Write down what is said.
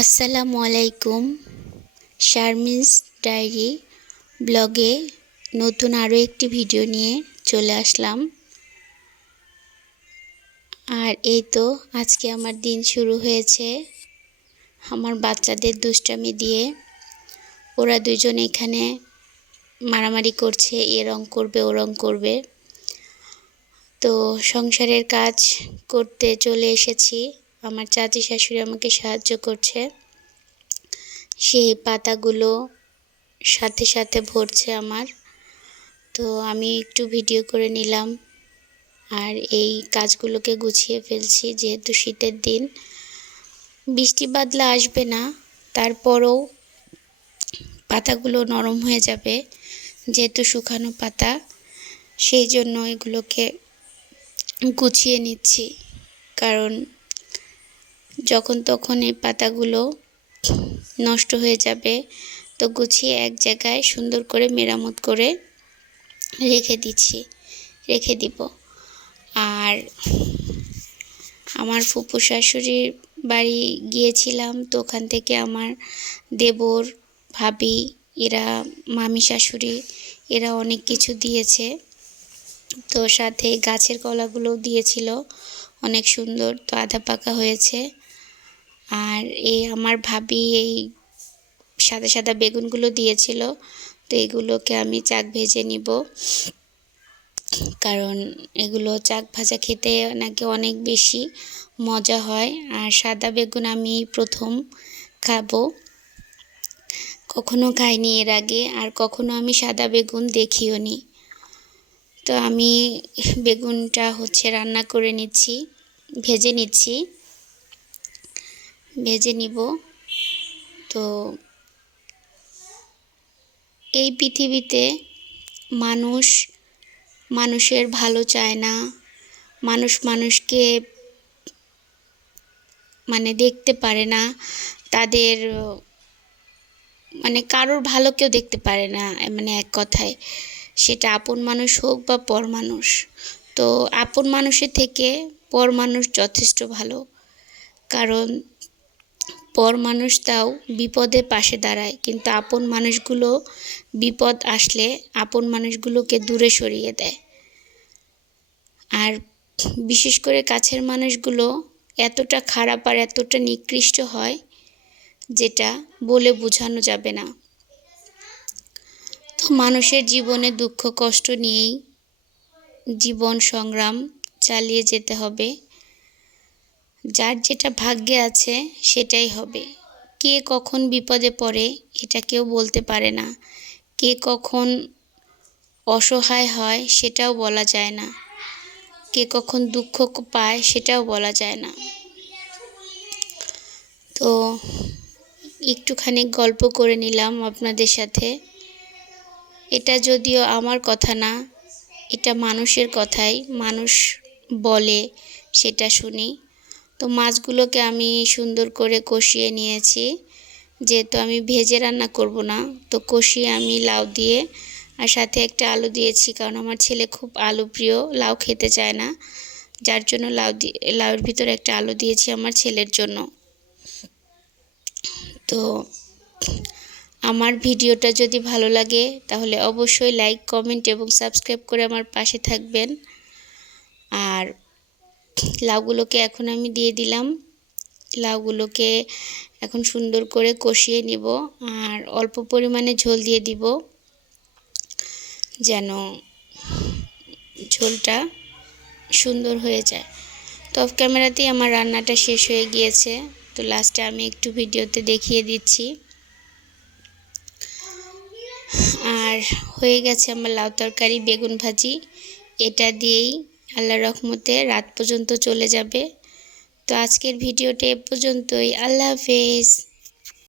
আসসালামু আলাইকুম। শারমিনস ডায়েরি ব্লগে নতুন আরও একটি ভিডিও নিয়ে চলে আসলাম। আর এই তো আজকে আমার দিন শুরু হয়েছে আমার বাচ্চাদের দুষ্টামি দিয়ে। ওরা দুজন এখানে মারামারি করছে, এ রং করবে ও রং করবে। তো সংসারের কাজ করতে চলে এসেছি। আমার চাচি শাশুড়ি আমাকে সাহায্য করছে। সেই পাতাগুলো সাথে সাথে ভরছে আমার, তো আমি একটু ভিডিও করে নিলাম আর এই কাজগুলোকে গুছিয়ে ফেলছি। যেহেতু শীতের দিন, বৃষ্টি বাদলা আসবে না, তারপরও পাতাগুলো নরম হয়ে যাবে যেহেতু শুকানো পাতা, সেই জন্য এগুলোকে গুছিয়ে নিচ্ছি। কারণ যখন তখন এই পাতাগুলো নষ্ট হয়ে যাবে, তো গুছিয়ে এক জায়গায় সুন্দর করে মেরামত করে রেখে দিব। আর আমার ফুপু শাশুড়ির বাড়ি গিয়েছিলাম, তো ওখান থেকে আমার দেবর, ভাবি, এরা মামি শাশুড়ি, এরা অনেক কিছু দিয়েছে। তো সাথে গাছের কলাগুলোও দিয়েছিল, অনেক সুন্দর, তো আধা পাকা হয়েছে। আর এই আমার ভাবি এই সাদা সাদা বেগুনগুলো দিয়েছিল, তো এগুলোকে আমি চাক ভেজে নিব। কারণ এগুলো চাক ভাজা খেতে নাকি অনেক বেশি মজা হয়। আর সাদা বেগুন আমি প্রথম খাবো, কখনো খাইনি এর আগে, আর কখনো আমি সাদা বেগুন দেখিও নি। তো আমি বেগুনটা রান্না করে নিচ্ছি, ভেজে নিব। তো এই পৃথিবীতে মানুষের ভালো চায় না, মানুষকে দেখতে পারে না, তাদের কারোর ভালো কেউ দেখতে পারে না, এক কথায়, সেটা আপন মানুষ হোক বা পর মানুষ। তো আপন মানুষের থেকে পর মানুষ যথেষ্ট ভালো, কারণ পর মানুষ তাও বিপদে পাশে দাঁড়ায়, কিন্তু আপন মানুষগুলো বিপদ আসলে আপন মানুষগুলোকে দূরে সরিয়ে দেয়। আর বিশেষ করে কাছের মানুষগুলো এতটা খারাপ আর এতটা নিকৃষ্ট হয়, যেটা বলে বোঝানো যাবে না। তো মানুষের জীবনে দুঃখ কষ্ট নিয়েই জীবন সংগ্রাম চালিয়ে যেতে হবে। যার যেটা ভাগ্যে আছে সেটাই হবে। কে কখন বিপদে পড়ে এটা কেউ বলতে পারে না, কে কখন অসহায় হয় সেটাও বলা যায় না, কে কখন দুঃখ পায় সেটাও বলা যায় না। তো একটুখানি গল্প করে নিলাম আপনাদের সাথে। এটা যদিও আমার কথা না, এটা মানুষের কথাই, মানুষ বলে সেটা শুনি। তো মাছগুলোকে আমি সুন্দর করে কষিয়ে নিয়েছি, যেহেতু আমি ভেজে রান্না করব না, তো কষিয়ে আমি লাউ দিয়ে আর সাথে একটা আলু দিয়েছি, কারণ আমার ছেলে খুব আলু প্রিয়, লাউ খেতে চায় না, যার জন্য লাউয়ের ভিতরে একটা আলু দিয়েছি আমার ছেলের জন্য। তো আমার ভিডিওটা যদি ভালো লাগে তাহলে অবশ্যই লাইক, কমেন্ট এবং সাবস্ক্রাইব করে আমার পাশে থাকবেন। আর লাউগুলোকে এখন আমি দিয়ে দিলাম, লাউগুলোকে এখন সুন্দর করে কষিয়ে নিব, আর অল্প পরিমাণে ঝোল দিয়ে দিব, যেন ঝোলটা সুন্দর হয়ে যায়। তো অফ ক্যামেরাতেই আমার রান্নাটা শেষ হয়ে গিয়েছে, তো লাস্টে আমি একটু ভিডিওতে দেখিয়ে দিচ্ছি। আর হয়ে গেছে আমার লাউ তরকারি, বেগুন ভাজি, এটা দিয়েই আল্লাহর রহমতে রাত পর্যন্ত চলে যাবে। তো আজকের ভিডিওটা এ পর্যন্তই। আল্লাহ হাফেজ।